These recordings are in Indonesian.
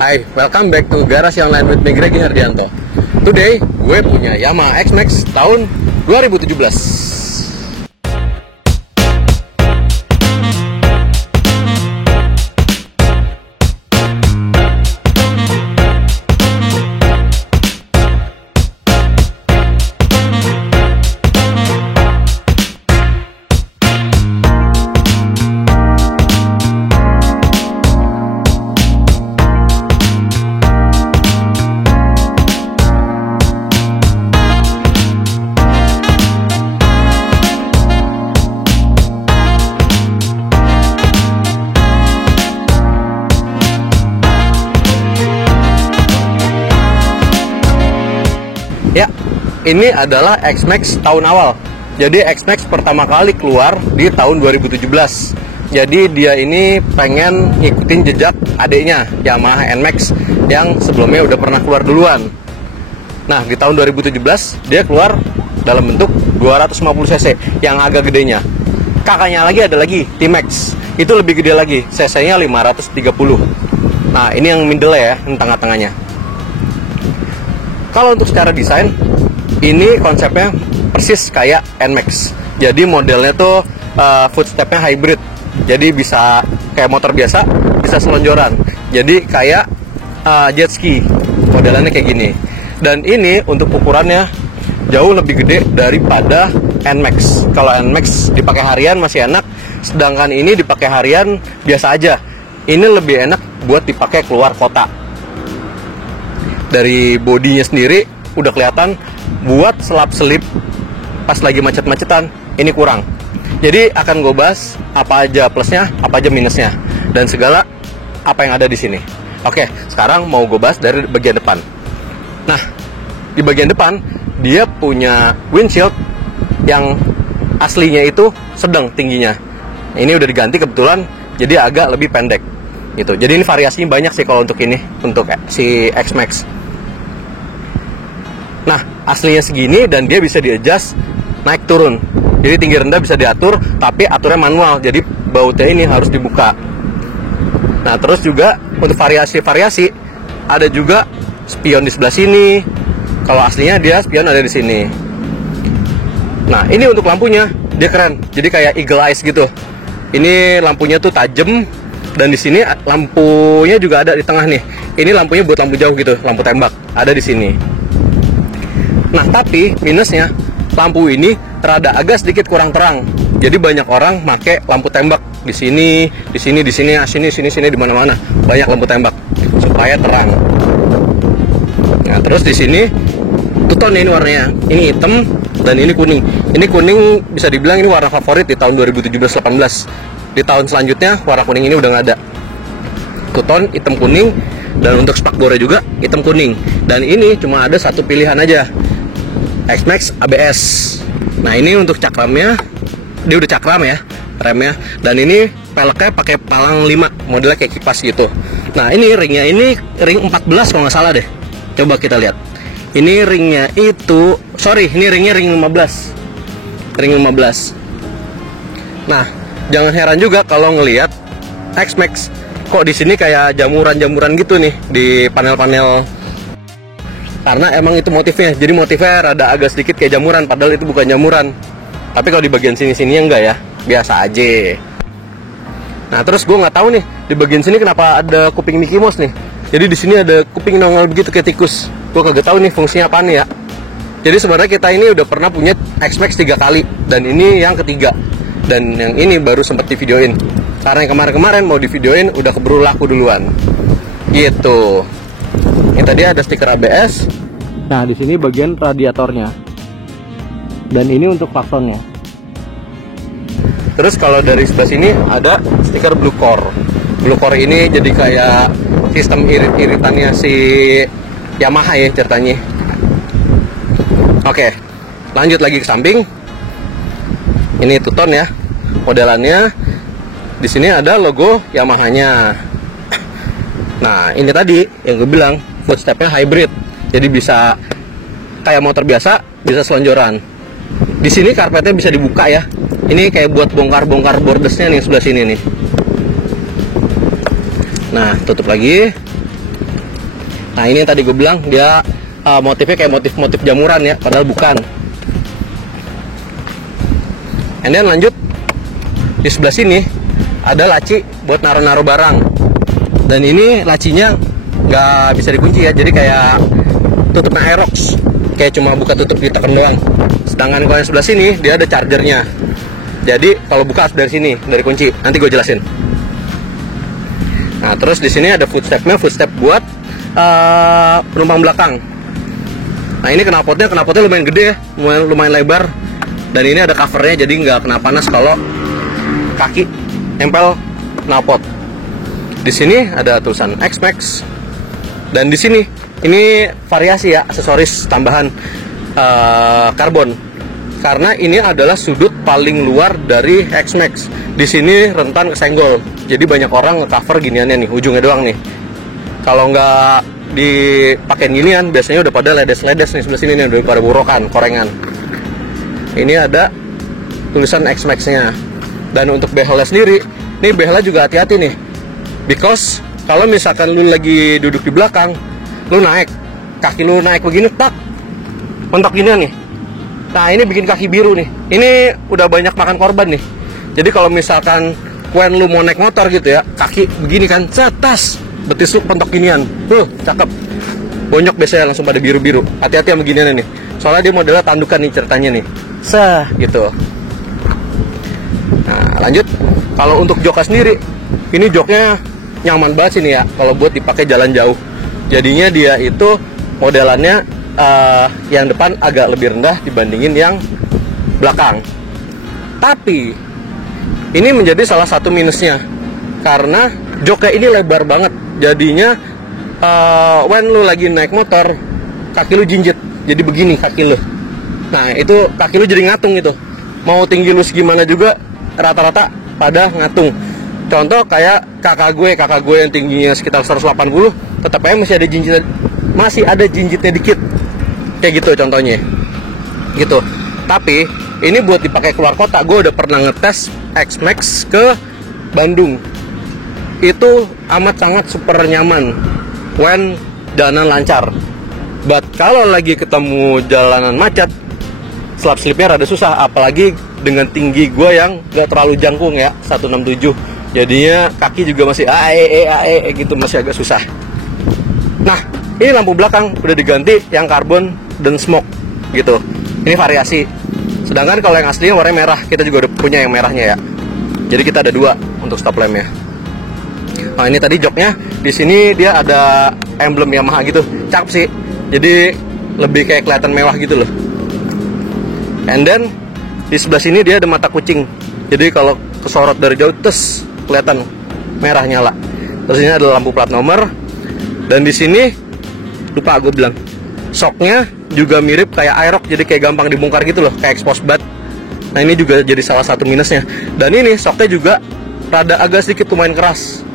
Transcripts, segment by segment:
Hai, welcome back to Garasi Online with me, Gregi Hardianto. Today, gue punya Yamaha X-Max tahun 2017. Ya, ini adalah X-Max tahun awal. Jadi X-Max pertama kali keluar di tahun 2017. Jadi dia ini pengen ngikutin jejak adiknya Yamaha NMAX yang sebelumnya udah pernah keluar duluan. Nah, di tahun 2017 dia keluar dalam bentuk 250cc yang agak gedenya. Kakaknya lagi ada lagi T-Max. Itu lebih gede lagi, cc-nya 530. Nah, ini yang middle ya, yang tengah-tengahnya. Kalau untuk secara desain, ini konsepnya persis kayak NMAX. Jadi modelnya tuh footstepnya hybrid. Jadi bisa kayak motor biasa, bisa selonjoran. Jadi kayak jet ski, modelannya kayak gini. Dan ini untuk ukurannya jauh lebih gede daripada NMAX. Kalau NMAX dipakai harian masih enak, sedangkan ini dipakai harian biasa aja. Ini lebih enak buat dipakai keluar kota. Dari bodinya sendiri udah kelihatan buat selap-selip pas lagi macet-macetan ini kurang. Jadi akan gue bahas apa aja plusnya, apa aja minusnya, dan segala apa yang ada di sini. Oke, sekarang mau gue bahas dari bagian depan. Nah, di bagian depan dia punya windshield yang aslinya itu sedang tingginya. Ini udah diganti kebetulan jadi agak lebih pendek gitu. Jadi ini variasinya banyak sih kalau untuk ini, untuk si X-Max. Nah, aslinya segini dan dia bisa di-adjust naik turun. Jadi tinggi rendah bisa diatur, tapi aturnya manual. Jadi bautnya ini harus dibuka. Nah, terus juga untuk variasi-variasi ada juga spion di sebelah sini. Kalau aslinya dia spion ada di sini. Nah, ini untuk lampunya dia keren. Jadi kayak eagle eyes gitu. Ini lampunya tuh tajam dan di sini lampunya juga ada di tengah nih. Ini lampunya buat lampu jauh gitu, lampu tembak. Ada di sini. Nah, tapi minusnya lampu ini rada agak sedikit kurang terang. Jadi banyak orang make lampu tembak di sini, di sini, di sini, sini, di mana-mana. Banyak lampu tembak supaya terang. Nah, terus di sini two-tone ini warnanya. Ini hitam dan ini kuning. Ini kuning bisa dibilang ini warna favorit di tahun 2017-18. Di tahun selanjutnya warna kuning ini udah nggak ada. Two-tone hitam kuning dan untuk spakbornya juga hitam kuning. Dan ini cuma ada satu pilihan aja. X-Max ABS. Nah, ini untuk cakramnya dia udah cakram ya, remnya. Dan ini peleknya pakai palang 5, modelnya kayak kipas gitu. Nah, ini ringnya ini ring 14 kalau nggak salah deh. Coba kita lihat. Ini ringnya itu, ini ringnya ring 15. Ring 15. Nah, jangan heran juga kalau ngelihat X-Max kok di sini kayak jamuran-jamuran gitu nih di panel-panel. Karena emang itu motifnya, jadi motifnya rada agak sedikit kayak jamuran, padahal itu bukan jamuran. Tapi kalau di bagian sini-sini enggak ya, biasa aja. Nah, terus gue nggak tahu nih di bagian sini kenapa ada kuping Mickey Mouse nih. Jadi di sini ada kuping nongol begitu kayak tikus. Gue kagak tahu nih fungsinya apa nih ya. Jadi sebenarnya kita ini udah pernah punya X-Max 3 kali dan ini yang ketiga. Dan yang ini baru sempat divideoin. Karena yang kemarin-kemarin mau divideoin udah keburu laku duluan. Gitu. Ini tadi ada stiker ABS. Nah, di sini bagian radiatornya. Dan ini untuk klaksonnya. Terus kalau dari sebelah sini ada stiker Blue Core. Blue Core ini jadi kayak sistem irit-iritannya si Yamaha ya ceritanya. Oke, lanjut lagi ke samping. Ini two-tone ya. Modelannya di sini ada logo Yamaha-nya. Nah, ini tadi yang gue bilang footstepnya hybrid, jadi bisa kayak motor biasa, bisa selonjoran. Di sini karpetnya bisa dibuka ya. Ini kayak buat bongkar-bongkar bordesnya nih sebelah sini nih. Nah, tutup lagi. Nah ini yang tadi gue bilang dia motifnya kayak motif-motif jamuran ya, padahal bukan. And then lanjut, di sebelah sini ada laci buat naruh-naruh barang. Dan ini lacinya nggak bisa dikunci ya, jadi kayak tutupnya Aerox, kayak cuma buka tutup ditekan doang. Sedangkan kalau yang sebelah sini dia ada chargernya, jadi kalau buka harus dari sini, dari kunci. Nanti gue jelasin. Nah terus di sini ada footstepnya, footstep buat penumpang belakang. Nah ini knalpotnya lumayan gede ya, lumayan lebar. Dan ini ada covernya, jadi nggak kena panas kalau kaki nempel knalpot. Di sini ada tulisan X-Max. Dan di sini ini variasi ya, aksesoris tambahan karbon. Karena ini adalah sudut paling luar dari X-Max. Di sini rentan kesenggol. Jadi banyak orang nge-cover giniannya nih, ujungnya doang nih. Kalau nggak dipakein ginian, biasanya udah pada ledes-ledes nih sebelah sini nih, udah pada burokan, korengan. Ini ada tulisan X-Max-nya. Dan untuk behelnya sendiri, nih behelnya juga hati-hati nih. Because kalau misalkan lu lagi duduk di belakang, lu naik, kaki lu naik begini, tak, mentok gini nih. Nah ini bikin kaki biru nih. Ini udah banyak makan korban nih. Jadi kalau misalkan when lu mau naik motor gitu ya, kaki begini kan, cetas, betis lu pentok ginian. Cakep. Bonyok biasanya langsung pada biru-biru. Hati-hati sama ginian nih. Soalnya dia modelnya tandukan nih ceritanya nih. Gitu. Nah lanjut, kalau untuk joknya sendiri, ini joknya nyaman banget sih nih ya, kalau buat dipakai jalan jauh. Jadinya dia itu modelannya yang depan agak lebih rendah dibandingin yang belakang. Tapi ini menjadi salah satu minusnya, karena joknya ini lebar banget. Jadinya when lu lagi naik motor, kaki lu jinjit, jadi begini kaki lu. Nah itu kaki lu jadi ngatung gitu. Mau tinggi lu segimana juga rata-rata pada ngatung. Contoh kayak kakak gue yang tingginya sekitar 180, tetap aja masih ada jinjitnya dikit. Kayak gitu contohnya. Gitu. Tapi ini buat dipakai keluar kota, gue udah pernah ngetes X-Max ke Bandung. Itu amat sangat super nyaman when jalanan lancar. But kalau lagi ketemu jalanan macet, slip-slipnya rada susah, apalagi dengan tinggi gue yang gak terlalu jangkung ya, 167. Jadinya kaki juga masih AE gitu, masih agak susah. Nah, ini lampu belakang udah diganti yang karbon dan smoke gitu. Ini variasi. Sedangkan kalau yang aslinya warnanya merah, kita juga udah punya yang merahnya ya. Jadi kita ada dua untuk stop lampnya. Nah, ini tadi joknya di sini dia ada emblem Yamaha gitu. Cakep sih. Jadi lebih kayak kelihatan mewah gitu loh. And then di sebelah sini dia ada mata kucing. Jadi kalau kesorot dari jauh tes kelihatan merah nyala. Terus ini ada lampu plat nomor. Dan di sini lupa gue bilang, shocknya juga mirip kayak Aerox, jadi kayak gampang dibongkar gitu loh, kayak expose bat. Nah ini juga jadi salah satu minusnya. Dan ini shocknya juga rada agak sedikit lumayan keras,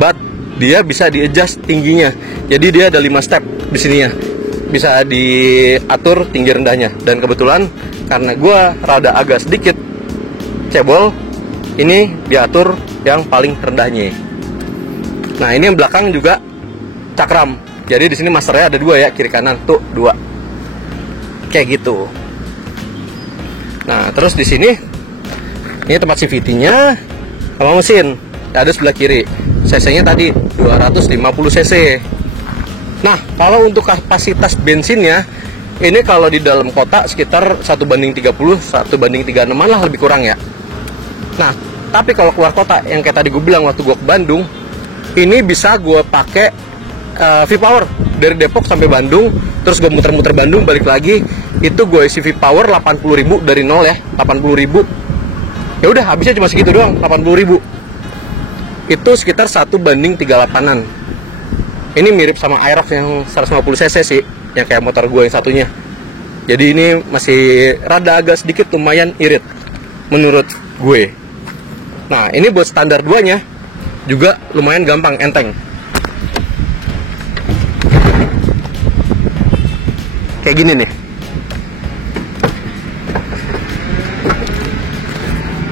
but dia bisa di-adjust tingginya. Jadi dia ada 5 step di sininya, bisa diatur tinggi rendahnya. Dan kebetulan karena gue rada agak sedikit cebol, ini diatur yang paling rendahnya. Nah ini yang belakang juga cakram. Jadi di sini masternya ada 2 ya, kiri kanan tuh 2. Kayak gitu. Nah terus di sini ini tempat CVT-nya sama mesin. Ada sebelah kiri. CC-nya tadi 250 cc. Nah kalau untuk kapasitas bensinnya, ini kalau di dalam kota sekitar 1:30, 1:36 lah, lebih kurang ya. Nah tapi kalau keluar kota, yang kayak tadi gue bilang waktu gue ke Bandung, ini bisa gue pakai V-Power dari Depok sampai Bandung, terus gue muter-muter Bandung balik lagi, itu gue isi V-Power 80.000 dari nol ya, 80.000. Ya udah habisnya cuma segitu doang, 80.000. Itu sekitar 1:38-an. Ini mirip sama Aerox yang 150 cc sih, yang kayak motor gue yang satunya. Jadi ini masih rada agak sedikit lumayan irit menurut gue. Nah ini buat standar 2-nya juga lumayan gampang, enteng. Kayak gini nih.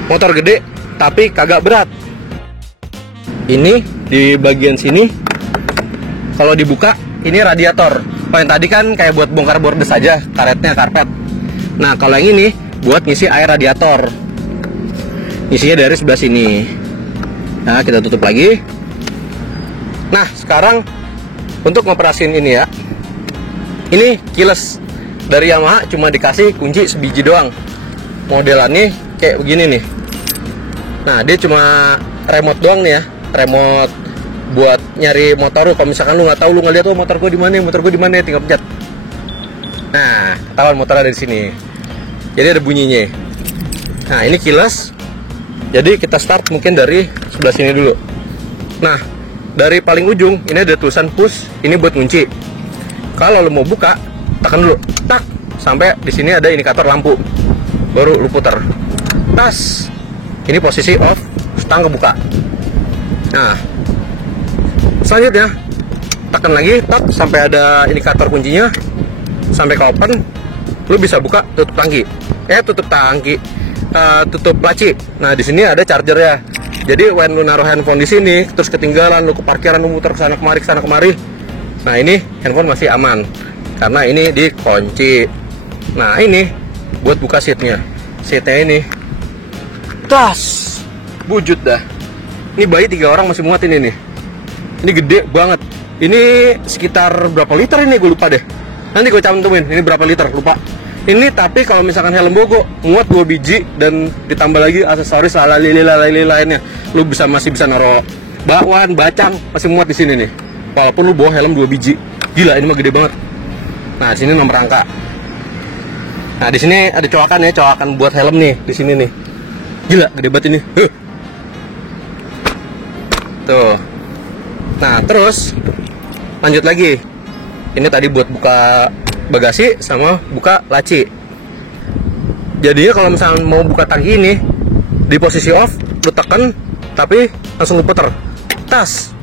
Motor gede tapi kagak berat. Ini di bagian sini kalau dibuka ini radiator. Kalau yang tadi kan kayak buat bongkar bordes aja, karetnya, karpet. Nah, kalau yang ini buat ngisi air radiator. Isinya dari sebelah sini. Nah, kita tutup lagi. Nah, sekarang untuk ngoperasiin ini ya. Ini keyless dari Yamaha, cuma dikasih kunci sebiji doang. Modelannya kayak begini nih. Nah, dia cuma remote doang nih ya. Remote buat nyari motor lu. Kalau misalkan lu nggak tahu, lu ngeliat motor gue di mana, tinggal pencet. Nah, ketahuan motor ada di sini. Jadi ada bunyinya. Nah, ini keyless. Jadi kita start mungkin dari sebelah sini dulu. Nah, dari paling ujung ini ada tulisan push, ini buat kunci. Kalau lu mau buka, tekan dulu, tak, sampai di sini ada indikator lampu. Baru lu putar. Tas. Ini posisi off, stang kebuka. Nah, selanjutnya tekan lagi, tak, sampai ada indikator kuncinya, sampai ke open, lu bisa buka, tutup tangki. Tutup laci. Nah, di sini ada chargernya. Jadi when lu naruh handphone di sini, terus ketinggalan, lu ke parkiran, lu muter kesana kemari. Nah, ini handphone masih aman karena ini dikunci. Nah, ini buat buka seatnya. Seatnya ini, tas, wujud dah. Ini bayi 3 orang masih muat ini nih. Ini gede banget. Ini sekitar berapa liter ini? Gue lupa deh. Nanti gue cantumin. Ini berapa liter? Lupa. Ini tapi kalau misalkan helm bogo muat 2 biji dan ditambah lagi aksesoris lalili lainnya, lu masih bisa naruh bakwan, bacang, masih muat di sini nih. Walaupun lu bawa helm 2 biji. Gila, ini mah gede banget. Nah, di sini nomor rangka. Nah, di sini ada coakan buat helm nih di sini nih. Gila, gede banget ini. Tuh. Nah, terus lanjut lagi. Ini tadi buat buka bagasi sama buka laci. Jadinya kalau misalnya mau buka tangki ini di posisi off, lu tekan tapi langsung lu puter. Tas.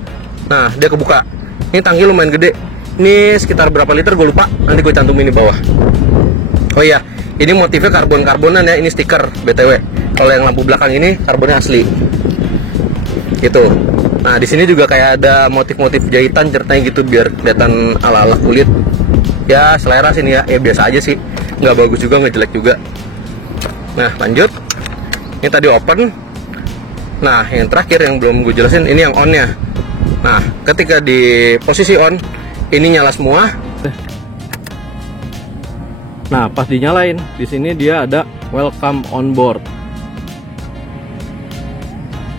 Nah, dia kebuka. Ini tangki lumayan gede. Ini sekitar berapa liter gue lupa. Nanti gue cantumin di bawah. Oh iya, ini motifnya karbon-karbonan ya. Ini stiker BTW. Kalau yang lampu belakang ini karbonnya asli. Gitu. Nah, di sini juga kayak ada motif-motif jahitan ceritanya gitu biar kelihatan ala-ala kulit. Ya, selera sini ya. Biasa aja sih. Nggak bagus juga, nggak jelek juga. Nah, lanjut. Ini tadi open. Nah, yang terakhir yang belum gue jelasin, ini yang on-nya. Nah, ketika di posisi on, ini nyala semua. Nah, pas dinyalain, di sini dia ada welcome on board.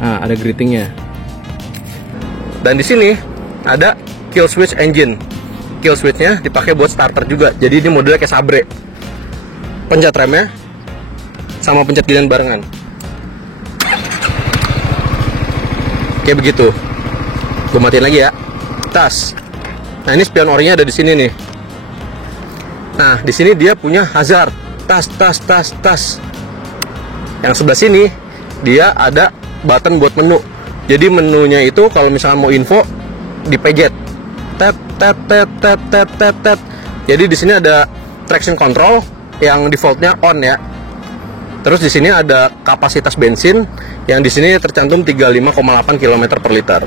Nah, ada greetingnya. Dan di sini ada kill switch engine. Kill switchnya dipakai buat starter juga. Jadi ini modelnya kayak Sabre. Pencet remnya sama pencet giliran barengan. Kayak begitu. Gue matiin lagi ya. Tas. Nah, ini spion orinya ada di sini nih. Nah, di sini dia punya hazard. Tas. Yang sebelah sini dia ada button buat menu. Jadi menunya itu kalau misalnya mau info dipejet. Tet. Jadi di sini ada traction control yang defaultnya on ya. Terus di sini ada kapasitas bensin yang di sini tercantum 35,8 km per liter.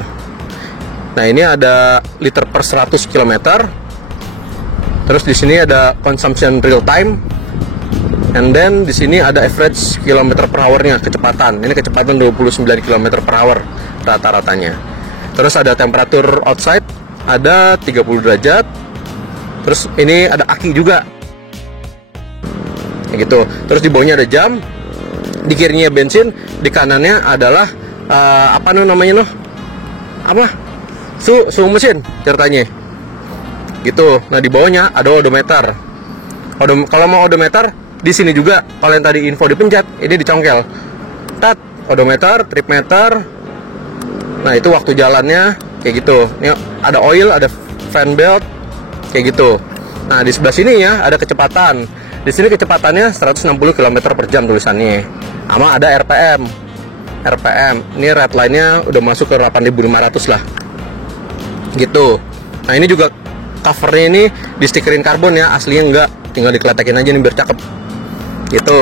Nah, ini ada liter per 100 km. Terus di sini ada consumption real time. And then di sini ada average kilometer per hour-nya, kecepatan. Ini kecepatan 29 km per hour rata-ratanya. Terus ada temperatur outside, ada 30 derajat. Terus ini ada aki juga. Kayak gitu. Terus di bawahnya ada jam. Di kirinya bensin, di kanannya adalah apa namanya? Suhu mesin ceritanya. Gitu. Nah, di bawahnya ada odometer. Kalau mau odometer di sini juga, kalau yang tadi info dipencet, ini dicongkel. Tat, odometer, trip meter. Nah, itu waktu jalannya kayak gitu. Ini ada oil, ada fan belt, kayak gitu. Nah, di sebelah sini ya ada kecepatan. Di sini kecepatannya 160 km per jam tulisannya. Sama ada RPM. Ini red line-nya udah masuk ke 8.500 lah. Gitu. Nah, ini juga covernya ini di stikerin karbon ya, aslinya enggak. Tinggal dikeletekin aja nih biar cakep. Gitu.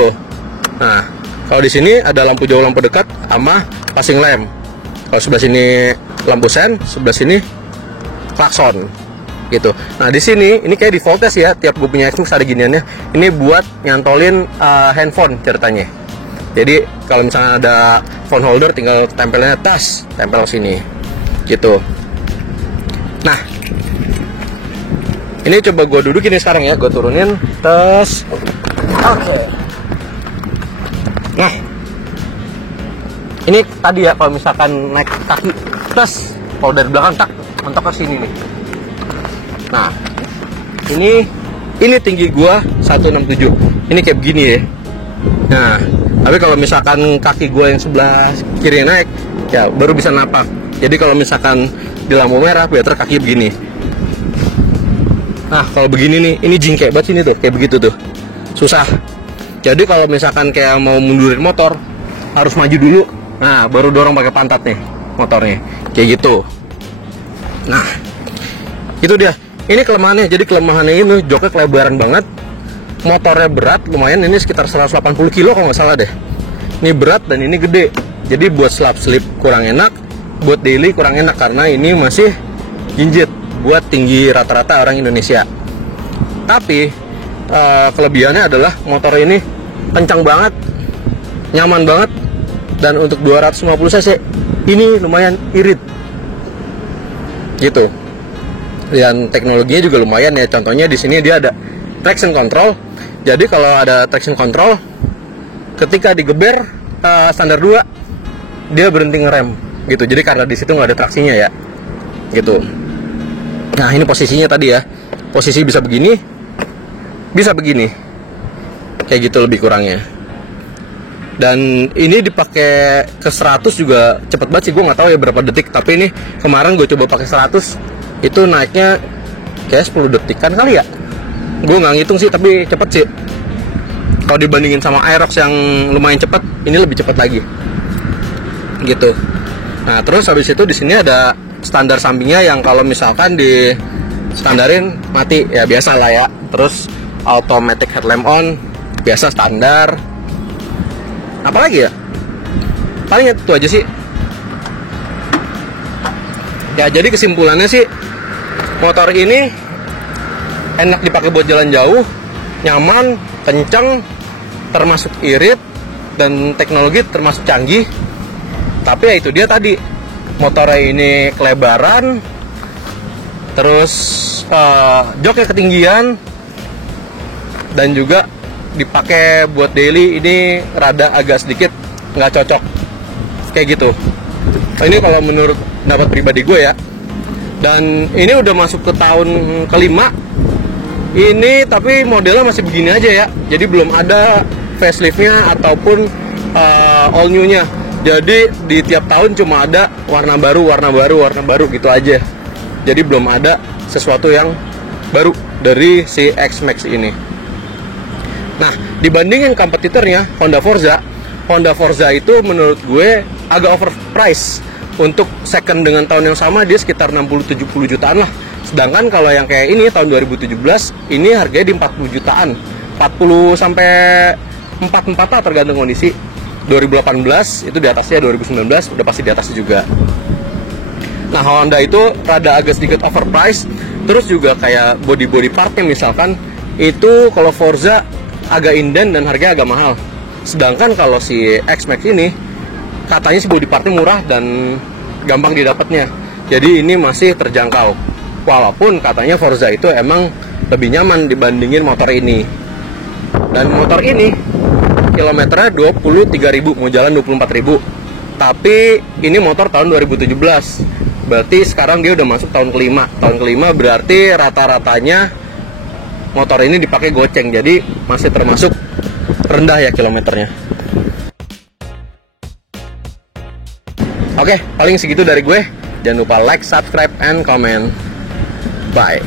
Nah, kalau di sini ada lampu jauh, lampu dekat sama passing lamp. Kalau sebelah sini lampu sen, sebelah sini klakson. gitu. Nah di sini ini kayak defaultnya sih ya, tiap gue punya Xbox ada giniannya. Ini buat nyantolin handphone ceritanya. Jadi kalau misalnya ada phone holder tinggal tempelnya tas, tempel ke sini gitu. Nah ini coba gue dudukin nih sekarang ya, gue turunin tes. Oke. Nah ini tadi ya, kalau misalkan naik kaki tes, kalau dari belakang tak mentok ke sini nih. Nah ini tinggi gua 167, ini kayak begini ya. Nah tapi kalau misalkan kaki gua yang sebelah kiri naik ya baru bisa napak. Jadi kalau misalkan di lampu merah better kaki begini. Nah kalau begini nih, ini jingkek banget sini tuh, kayak begitu tuh, susah. Jadi kalau misalkan kayak mau mundurin motor harus maju dulu, nah baru dorong pakai pantat nih motornya, kayak gitu. Nah itu dia. Ini kelemahannya, jadi kelemahannya ini joknya kelebaran banget, motornya berat lumayan, ini sekitar 180 kilo kalau nggak salah deh. Ini berat dan ini gede, jadi buat slip kurang enak, buat daily kurang enak karena ini masih jinjit buat tinggi rata-rata orang Indonesia. Tapi kelebihannya adalah motor ini kencang banget, nyaman banget, dan untuk 250 cc ini lumayan irit gitu. Dan teknologinya juga lumayan ya. Contohnya di sini dia ada traction control. Jadi kalau ada traction control, ketika digeber standar 2 dia berhenti ngerem gitu. Jadi karena di situ nggak ada traksinya ya, gitu. Nah ini posisinya tadi ya, posisi bisa begini, bisa begini, kayak gitu lebih kurangnya. Dan ini dipakai ke 100 juga cepet banget sih. Gue nggak tahu ya berapa detik, tapi ini kemarin gue coba pakai 100 itu naiknya kayak 10 detikan kali ya. Gue nggak ngitung sih, tapi cepet sih. Kalau dibandingin sama Aerox yang lumayan cepet, ini lebih cepet lagi gitu. Nah terus habis itu di sini ada standar sampingnya yang kalau misalkan di standarin mati ya biasa lah ya. Terus automatic headlamp on biasa standar. Apalagi ya, paling itu aja sih ya. Jadi kesimpulannya sih, motor ini enak dipakai buat jalan jauh, nyaman, kenceng, termasuk irit, dan teknologi termasuk canggih. Tapi ya itu dia tadi, motornya ini kelebaran, terus joknya ketinggian, dan juga dipakai buat daily ini rada agak sedikit nggak cocok kayak gitu. Ini kalau menurut pendapat pribadi gue ya. Dan ini udah masuk ke tahun kelima ini, tapi modelnya masih begini aja ya. Jadi belum ada faceliftnya ataupun all new-nya. Jadi di tiap tahun cuma ada warna baru gitu aja. Jadi belum ada sesuatu yang baru dari si X-Max ini. Nah, dibandingin kompetitornya Honda Forza itu menurut gue agak overpriced. Untuk second dengan tahun yang sama dia sekitar 60-70 jutaan lah. Sedangkan kalau yang kayak ini tahun 2017 ini harganya di 40 jutaan, 40 sampai 44 lah tergantung kondisi. 2018 itu di atasnya, 2019 udah pasti di atasnya juga. Nah Honda itu rada agak sedikit overpriced. Terus juga kayak body partnya misalkan itu kalau Forza agak inden dan harganya agak mahal. Sedangkan kalau si X-Max ini katanya sih body partnya murah dan gampang didapatnya. Jadi ini masih terjangkau. Walaupun katanya Forza itu emang lebih nyaman dibandingin motor ini. Dan motor ini kilometernya 23.000, mau jalan 24.000. Tapi ini motor tahun 2017. Berarti sekarang dia udah masuk tahun kelima. Tahun kelima berarti rata-ratanya motor ini dipakai goceng. Jadi masih termasuk rendah ya kilometernya. Oke, paling segitu dari gue. Jangan lupa like, subscribe, and comment. Bye.